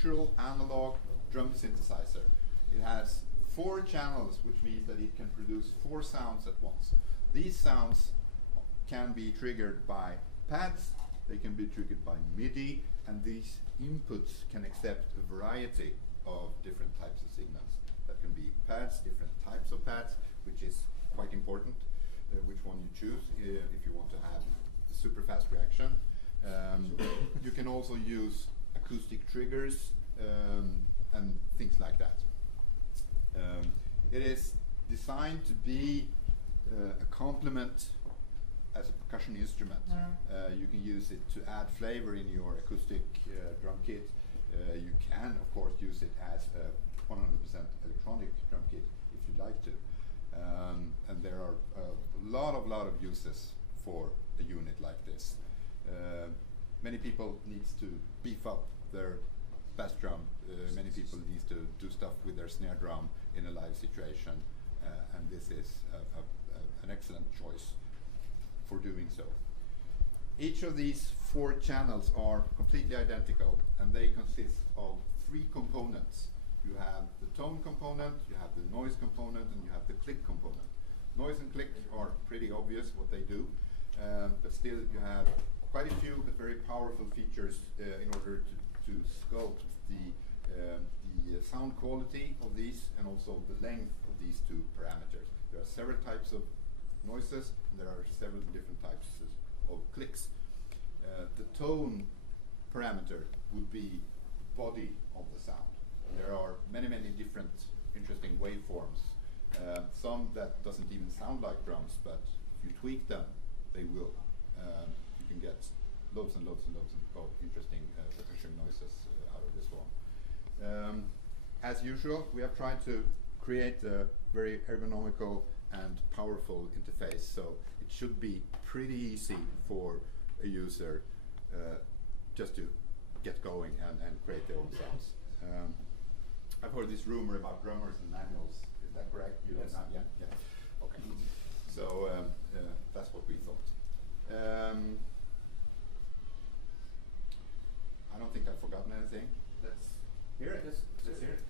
virtual analog drum synthesizer. It has 4 channels, which means that it can produce 4 sounds at once. These sounds can be triggered by pads, they can be triggered by MIDI, and these inputs can accept a variety of different types of signals. That can be pads, different types of pads, which is quite important, which one you choose if you want to have a super fast reaction. You can also use acoustic triggers and things like that. It is designed to be a complement as a percussion instrument. You can use it to add flavor in your acoustic drum kit. You can, of course, use it as a 100% electronic drum kit if you'd like to. And there are a lot of uses for a unit like this. Many people need to beef up their bass drum. Many people need to do stuff with their snare drum in a live situation, and this is an excellent choice for doing so. Each of these 4 channels are completely identical, and they consist of 3 components. You have the tone component, you have the noise component, and you have the click component. Noise and click are pretty obvious what they do, but still you have quite a few but very powerful features in order to sculpt the sound quality of these and also the length of these 2 parameters. There are several types of noises, and there are several different types of clicks. The tone parameter would be the body of the sound. There are many different interesting waveforms. Some that doesn't even sound like drums, but if you tweak them, they will. You can get loads and loads of interesting percussion noises out of this one. As usual, we have tried to create a very ergonomical and powerful interface, so it should be pretty easy for a user just to get going and create their own sounds. I've heard this rumor about drummers and manuals. Is that correct? You Yes. don't have, yeah. Okay. So that's what we thought. I don't think I've forgotten anything. Let's hear it. Let's hear it.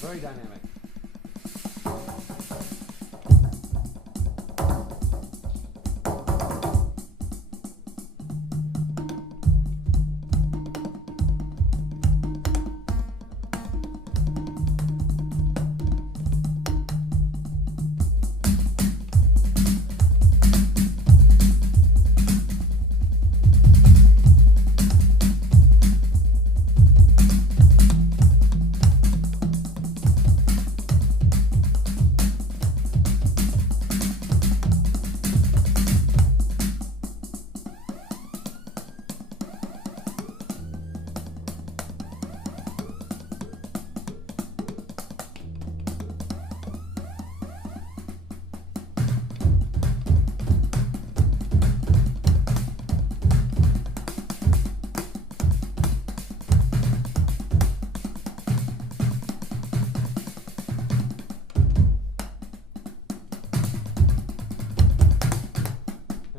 Very dynamic.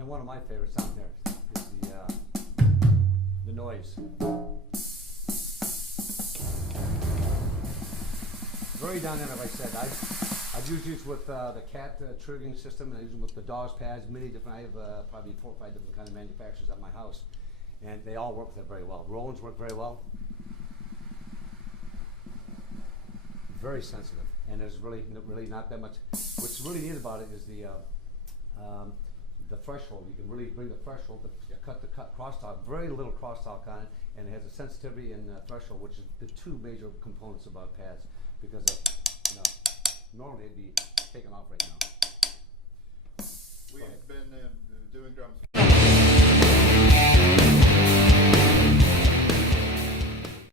One of my favorite sounds there is the noise. Very dynamic, like I said. I've used these with the cat triggering system, and I use them with the DAWs pads, many different. I have probably 4 or 5 different kind of manufacturers at my house, and they all work with it very well. Rollins work very well. Very sensitive, and there's really not that much. What's really neat about it is the threshold. You can really bring the threshold to cut the crosstalk, very little crosstalk on it, and it has a sensitivity and threshold, which is the 2 major components about pads, because normally they'd be taken off right now. We've been doing drums